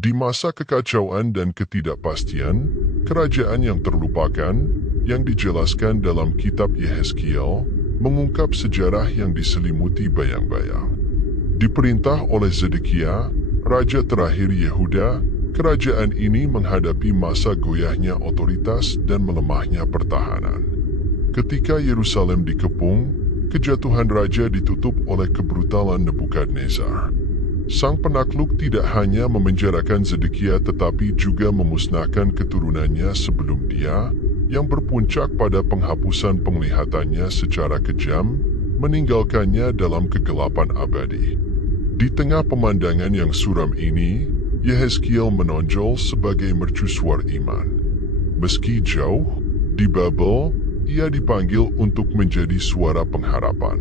Di masa kekacauan dan ketidakpastian, kerajaan yang terlupakan, yang dijelaskan dalam kitab Yehezkiel, mengungkap sejarah yang diselimuti bayang-bayang. Diperintah oleh Zedekia, raja terakhir Yehuda, kerajaan ini menghadapi masa goyahnya otoritas dan melemahnya pertahanan. Ketika Yerusalem dikepung, kejatuhan raja ditutup oleh kebrutalan Nebukadnezar. Sang penakluk tidak hanya memenjarakan Zedekia tetapi juga memusnahkan keturunannya sebelum dia, yang berpuncak pada penghapusan penglihatannya secara kejam, meninggalkannya dalam kegelapan abadi. Di tengah pemandangan yang suram ini, Yehezkiel menonjol sebagai mercusuar iman. Meski jauh, di Babel, ia dipanggil untuk menjadi suara pengharapan.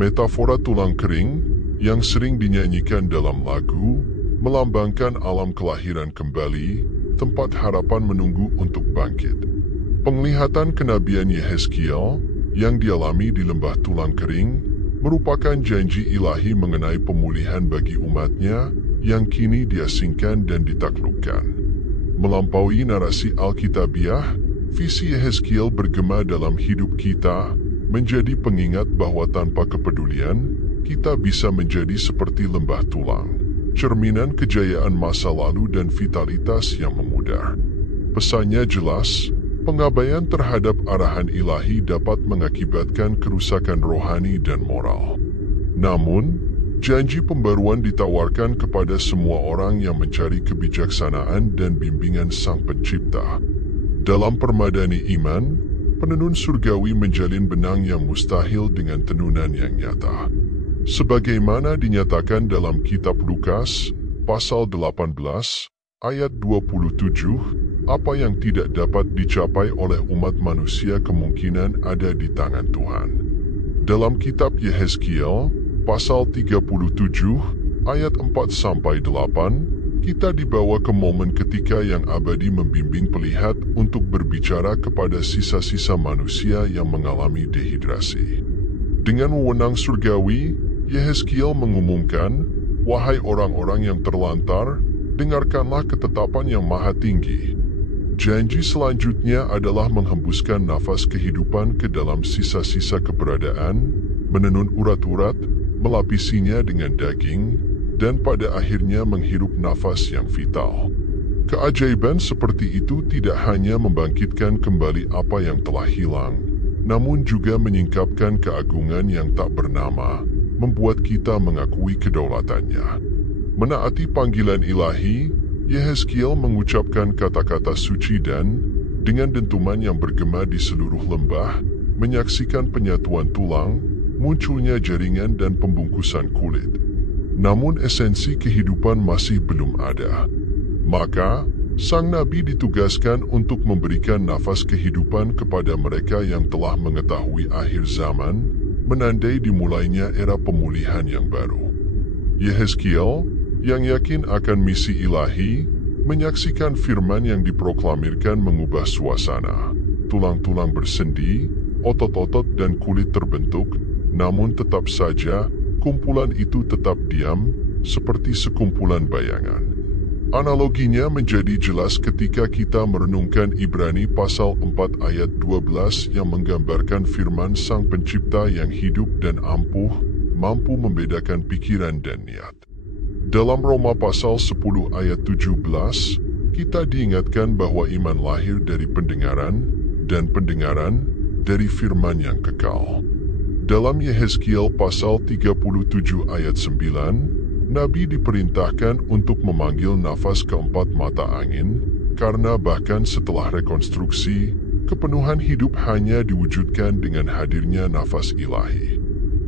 Metafora tulang kering, yang sering dinyanyikan dalam lagu, melambangkan alam kelahiran kembali, tempat harapan menunggu untuk bangkit. Penglihatan kenabian Yehezkiel, yang dialami di lembah tulang kering, merupakan janji ilahi mengenai pemulihan bagi umatnya yang kini diasingkan dan ditaklukkan. Melampaui narasi Alkitabiah, visi Yehezkiel bergema dalam hidup kita, menjadi pengingat bahwa tanpa kepedulian, kita bisa menjadi seperti lembah tulang, cerminan kejayaan masa lalu dan vitalitas yang memudar. Pesannya jelas, pengabaian terhadap arahan ilahi dapat mengakibatkan kerusakan rohani dan moral. Namun, janji pembaruan ditawarkan kepada semua orang yang mencari kebijaksanaan dan bimbingan Sang Pencipta. Dalam Permadani Iman, penenun surgawi menjalin benang yang mustahil dengan tenunan yang nyata. Sebagaimana dinyatakan dalam kitab Lukas, pasal 18, ayat 27, apa yang tidak dapat dicapai oleh umat manusia kemungkinan ada di tangan Tuhan. Dalam kitab Yehezkiel, pasal 37, ayat 4-8, kita dibawa ke momen ketika yang abadi membimbing pelihat untuk berbicara kepada sisa-sisa manusia yang mengalami dehidrasi. Dengan wewenang surgawi, Yehezkiel mengumumkan, "Wahai orang-orang yang terlantar, dengarkanlah ketetapan yang maha tinggi." Janji selanjutnya adalah menghembuskan nafas kehidupan ke dalam sisa-sisa keberadaan, menenun urat-urat, melapisinya dengan daging, dan pada akhirnya menghirup nafas yang vital. Keajaiban seperti itu tidak hanya membangkitkan kembali apa yang telah hilang, namun juga menyingkapkan keagungan yang tak bernama, membuat kita mengakui kedaulatannya. Menaati panggilan ilahi, Yehezkiel mengucapkan kata-kata suci dan, dengan dentuman yang bergema di seluruh lembah, menyaksikan penyatuan tulang, munculnya jaringan dan pembungkusan kulit. Namun esensi kehidupan masih belum ada. Maka, sang nabi ditugaskan untuk memberikan nafas kehidupan kepada mereka yang telah mengetahui akhir zaman, menandai dimulainya era pemulihan yang baru. Yehezkiel, yang yakin akan misi ilahi, menyaksikan firman yang diproklamirkan mengubah suasana. Tulang-tulang bersendi, otot-otot dan kulit terbentuk, namun tetap saja, kumpulan itu tetap diam, seperti sekumpulan bayangan. Analoginya menjadi jelas ketika kita merenungkan Ibrani pasal 4 ayat 12 yang menggambarkan firman Sang Pencipta yang hidup dan ampuh, mampu membedakan pikiran dan niat. Dalam Roma pasal 10 ayat 17, kita diingatkan bahwa iman lahir dari pendengaran, dan pendengaran dari firman yang kekal. Dalam Yehezkiel pasal 37 ayat 9, Nabi diperintahkan untuk memanggil nafas keempat mata angin, karena bahkan setelah rekonstruksi, kepenuhan hidup hanya diwujudkan dengan hadirnya nafas ilahi.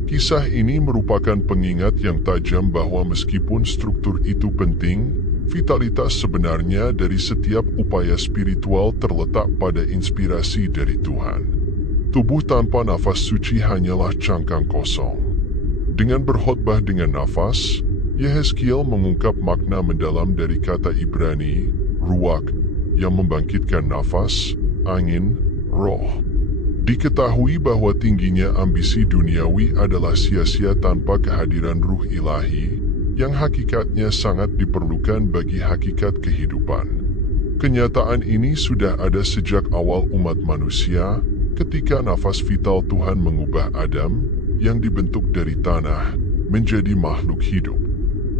Kisah ini merupakan pengingat yang tajam bahwa meskipun struktur itu penting, vitalitas sebenarnya dari setiap upaya spiritual terletak pada inspirasi dari Tuhan. Tubuh tanpa nafas suci hanyalah cangkang kosong. Dengan berkhotbah dengan nafas, Yehezkiel mengungkap makna mendalam dari kata Ibrani, ruach, yang membangkitkan nafas, angin, roh. Diketahui bahwa tingginya ambisi duniawi adalah sia-sia tanpa kehadiran ruh ilahi, yang hakikatnya sangat diperlukan bagi hakikat kehidupan. Kenyataan ini sudah ada sejak awal umat manusia, ketika nafas vital Tuhan mengubah Adam, yang dibentuk dari tanah, menjadi makhluk hidup.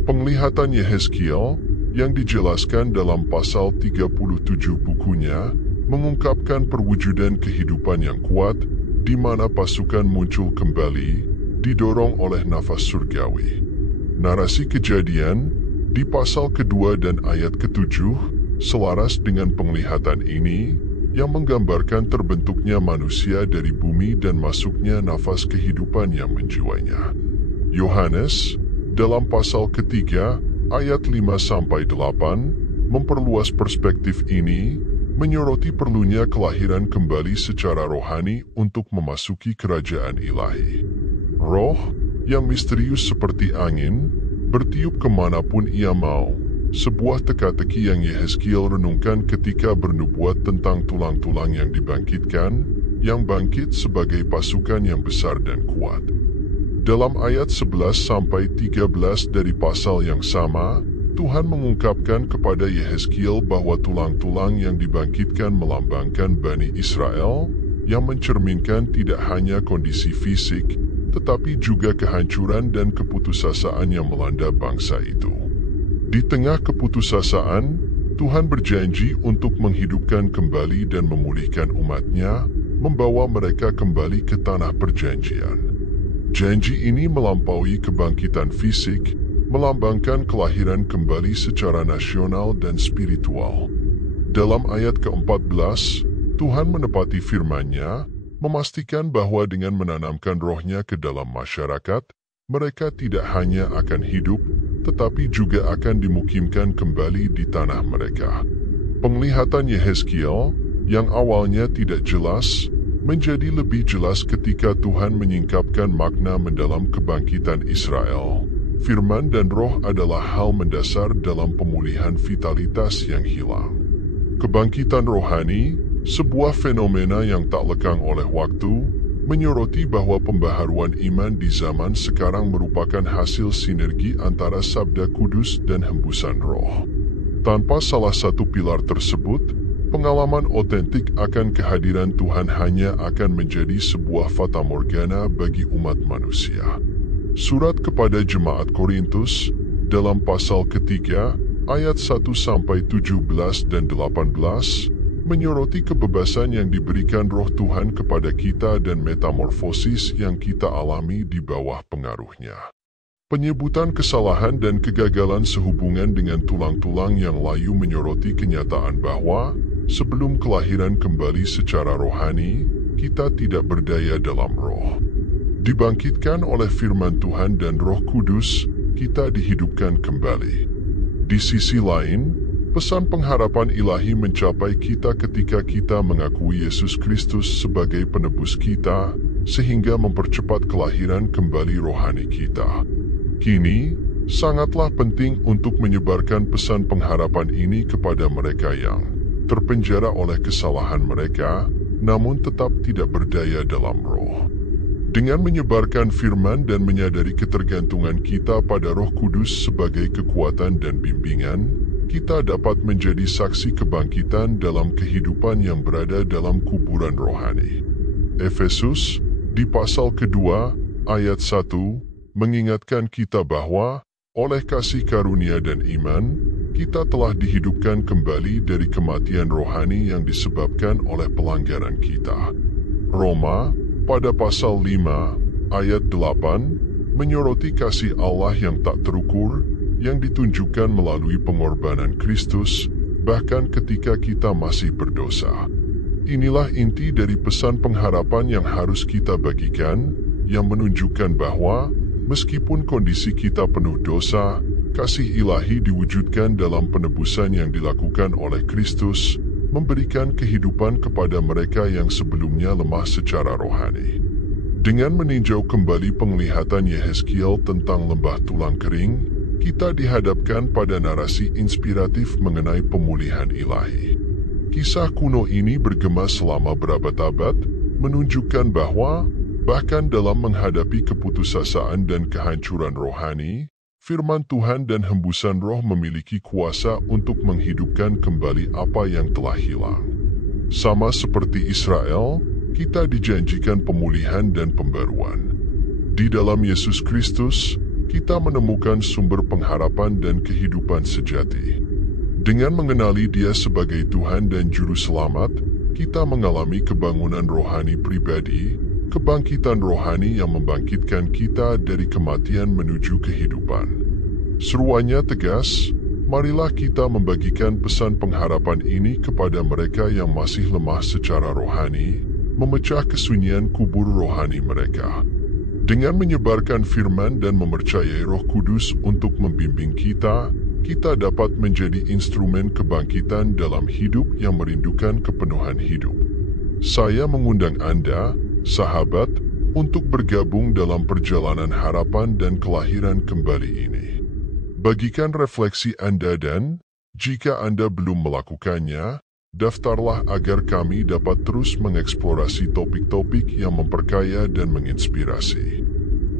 Penglihatan Yehezkiel, yang dijelaskan dalam pasal 37 bukunya, mengungkapkan perwujudan kehidupan yang kuat, di mana pasukan muncul kembali, didorong oleh nafas surgawi. Narasi kejadian, di pasal kedua dan ayat ke-7, selaras dengan penglihatan ini, yang menggambarkan terbentuknya manusia dari bumi dan masuknya nafas kehidupan yang menjiwainya. Yohanes, dalam pasal ketiga, ayat 5-8, memperluas perspektif ini, menyoroti perlunya kelahiran kembali secara rohani untuk memasuki kerajaan ilahi. Roh, yang misterius seperti angin, bertiup kemanapun ia mau. Sebuah teka-teki yang Yehezkiel renungkan ketika bernubuat tentang tulang-tulang yang dibangkitkan, yang bangkit sebagai pasukan yang besar dan kuat. Dalam ayat 11-13 dari pasal yang sama, Tuhan mengungkapkan kepada Yehezkiel bahwa tulang-tulang yang dibangkitkan melambangkan Bani Israel, yang mencerminkan tidak hanya kondisi fisik, tetapi juga kehancuran dan keputusasaan yang melanda bangsa itu. Di tengah keputusasaan, Tuhan berjanji untuk menghidupkan kembali dan memulihkan umat-Nya, membawa mereka kembali ke tanah perjanjian. Janji ini melampaui kebangkitan fisik, melambangkan kelahiran kembali secara nasional dan spiritual. Dalam ayat ke-14, Tuhan menepati firman-Nya, memastikan bahwa dengan menanamkan roh-Nya ke dalam masyarakat, mereka tidak hanya akan hidup, tetapi juga akan dimukimkan kembali di tanah mereka. Penglihatan Yehezkiel, yang awalnya tidak jelas, menjadi lebih jelas ketika Tuhan menyingkapkan makna mendalam kebangkitan Israel. Firman dan roh adalah hal mendasar dalam pemulihan vitalitas yang hilang. Kebangkitan rohani, sebuah fenomena yang tak lekang oleh waktu, menyoroti bahwa pembaharuan iman di zaman sekarang merupakan hasil sinergi antara sabda kudus dan hembusan roh. Tanpa salah satu pilar tersebut, pengalaman otentik akan kehadiran Tuhan hanya akan menjadi sebuah fatamorgana bagi umat manusia. Surat kepada Jemaat Korintus, dalam pasal ketiga, ayat 1-17 dan 18, menyoroti kebebasan yang diberikan roh Tuhan kepada kita dan metamorfosis yang kita alami di bawah pengaruhnya. Penyebutan kesalahan dan kegagalan sehubungan dengan tulang-tulang yang layu menyoroti kenyataan bahwa, sebelum kelahiran kembali secara rohani, kita tidak berdaya dalam roh. Dibangkitkan oleh firman Tuhan dan Roh Kudus, kita dihidupkan kembali. Di sisi lain, pesan pengharapan ilahi mencapai kita ketika kita mengakui Yesus Kristus sebagai penebus kita, sehingga mempercepat kelahiran kembali rohani kita. Kini, sangatlah penting untuk menyebarkan pesan pengharapan ini kepada mereka yang terpenjara oleh kesalahan mereka, namun tetap tidak berdaya dalam roh. Dengan menyebarkan firman dan menyadari ketergantungan kita pada Roh Kudus sebagai kekuatan dan bimbingan, kita dapat menjadi saksi kebangkitan dalam kehidupan yang berada dalam kuburan rohani. Efesus, di pasal kedua, ayat 1, mengingatkan kita bahwa, oleh kasih karunia dan iman, kita telah dihidupkan kembali dari kematian rohani yang disebabkan oleh pelanggaran kita. Roma, pada pasal 5, ayat 8, menyoroti kasih Allah yang tak terukur, yang ditunjukkan melalui pengorbanan Kristus, bahkan ketika kita masih berdosa. Inilah inti dari pesan pengharapan yang harus kita bagikan, yang menunjukkan bahwa, meskipun kondisi kita penuh dosa, kasih ilahi diwujudkan dalam penebusan yang dilakukan oleh Kristus, memberikan kehidupan kepada mereka yang sebelumnya lemah secara rohani. Dengan meninjau kembali penglihatan Yehezkiel tentang lembah tulang kering, kita dihadapkan pada narasi inspiratif mengenai pemulihan ilahi. Kisah kuno ini bergema selama berabad-abad, menunjukkan bahwa, bahkan dalam menghadapi keputusasaan dan kehancuran rohani, Firman Tuhan dan hembusan roh memiliki kuasa untuk menghidupkan kembali apa yang telah hilang. Sama seperti Israel, kita dijanjikan pemulihan dan pembaruan. Di dalam Yesus Kristus, kita menemukan sumber pengharapan dan kehidupan sejati. Dengan mengenali Dia sebagai Tuhan dan Juru Selamat, kita mengalami kebangunan rohani pribadi, kebangkitan rohani yang membangkitkan kita dari kematian menuju kehidupan. Seruannya tegas, marilah kita membagikan pesan pengharapan ini kepada mereka yang masih lemah secara rohani, memecah kesunyian kubur rohani mereka. Dengan menyebarkan firman dan mempercayai Roh Kudus untuk membimbing kita, kita dapat menjadi instrumen kebangkitan dalam hidup yang merindukan kepenuhan hidup. Saya mengundang Anda, sahabat, untuk bergabung dalam perjalanan harapan dan kelahiran kembali ini. Bagikan refleksi Anda dan, jika Anda belum melakukannya, daftarlah agar kami dapat terus mengeksplorasi topik-topik yang memperkaya dan menginspirasi.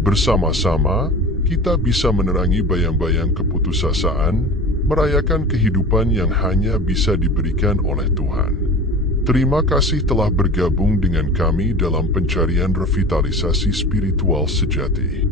Bersama-sama, kita bisa menerangi bayang-bayang keputusasaan, merayakan kehidupan yang hanya bisa diberikan oleh Tuhan. Terima kasih telah bergabung dengan kami dalam pencarian revitalisasi spiritual sejati.